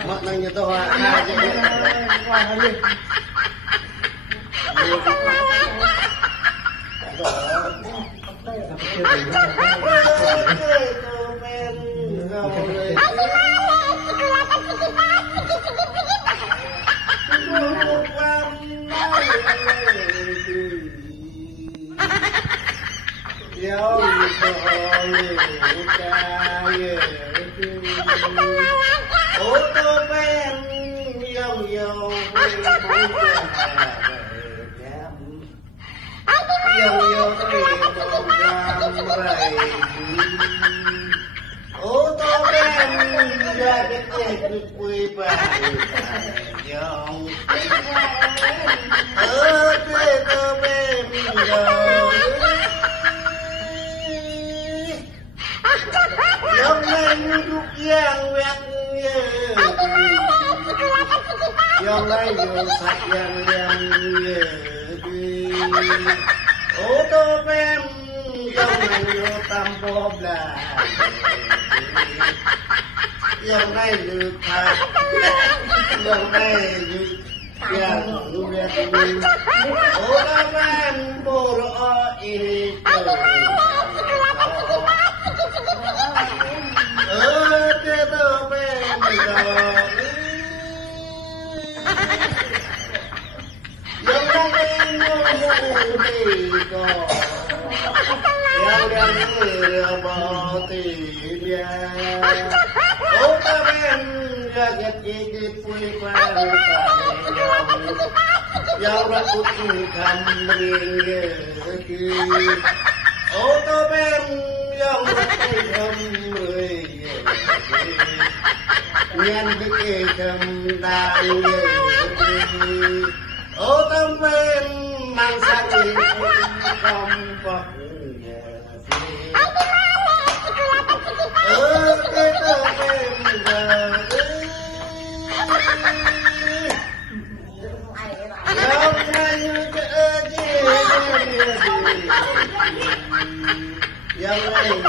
Mak nang nyeto aja. Yang lain yang sayang yang Oto pem yang lain tampo blah yang lain lupa yang lain yang lihat ini Oto pem boro itu Oto pem yang dia Oka ben jagat gigit pui yang rakut kamring Oka ben yang rakut kamring yang bikin kembang Oka ben mangsaki kompak yang lain